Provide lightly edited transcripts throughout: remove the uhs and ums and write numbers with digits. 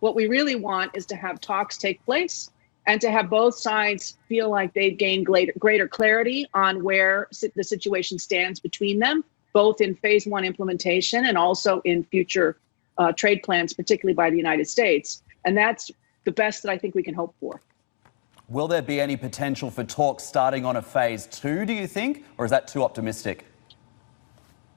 What we really want is to have talks take place and to have both sides feel like they've gained greater clarity on where the situation stands between them, both in phase one implementation and also in future trade plans, particularly by the United States. And that's the best that I think we can hope for. Will there be any potential for talks starting on a phase two, do you think, or is that too optimistic?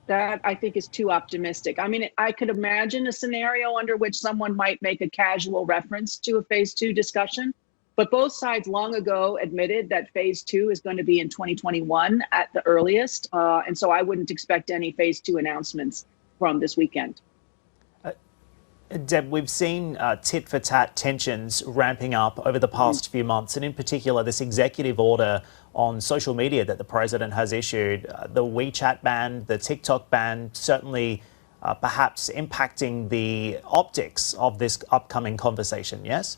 That I think is too optimistic. I mean, I could imagine a scenario under which someone might make a casual reference to a phase two discussion, but both sides long ago admitted that phase two is going to be in 2021 at the earliest. And so I wouldn't expect any phase two announcements from this weekend. Deb, we've seen tit for tat tensions ramping up over the past few months, and in particular, this executive order on social media that the president has issued, the WeChat ban, the TikTok ban, certainly perhaps impacting the optics of this upcoming conversation, yes?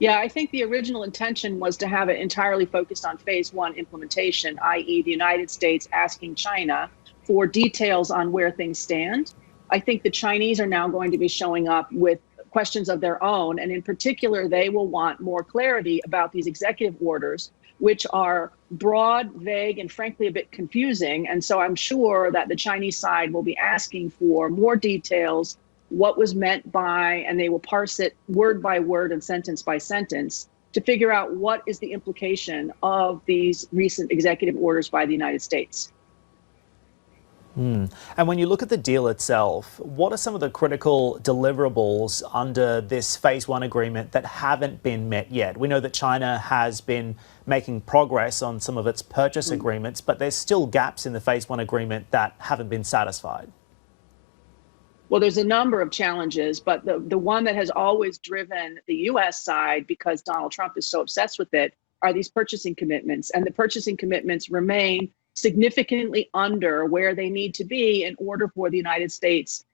Yeah, I think the original intention was to have it entirely focused on phase one implementation, i.e. the United States asking China for details on where things stand. I think the Chinese are now going to be showing up with questions of their own. And in particular, they will want more clarity about these executive orders, which are broad, vague, and frankly, a bit confusing. And so I'm sure that the Chinese side will be asking for more details, what was meant by, and they will parse it word by word and sentence by sentence to figure out what is the implication of these recent executive orders by the United States. And when you look at the deal itself, what are some of the critical deliverables under this phase one agreement that haven't been met yet? We know that China has been making progress on some of its purchase agreements, but there's still gaps in the phase one agreement that haven't been satisfied. Well, there's a number of challenges, but the one that has always driven the U.S. side, because Donald Trump is so obsessed with it, are these purchasing commitments. And the purchasing commitments remain significantly under where they need to be in order for the United States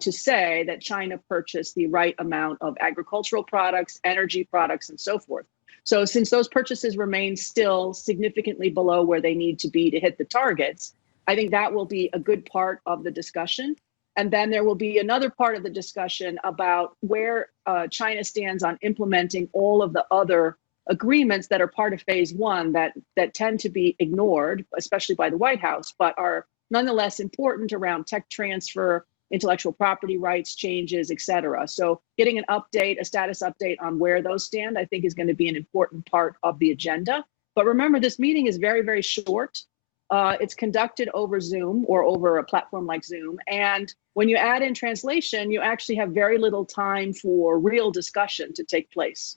to say that China purchased the right amount of agricultural products, energy products, and so forth. So since those purchases remain still significantly below where they need to be to hit the targets, I think that will be a good part of the discussion. And then there will be another part of the discussion about where China stands on implementing all of the other agreements that are part of phase one that tend to be ignored, especially by the White House, but are nonetheless important around tech transfer, intellectual property rights changes, et cetera. So getting an update, a status update on where those stand, I think is going to be an important part of the agenda. But remember, this meeting is very, very short. It's conducted over Zoom or over a platform like Zoom. And when you add in translation, you actually have very little time for real discussion to take place.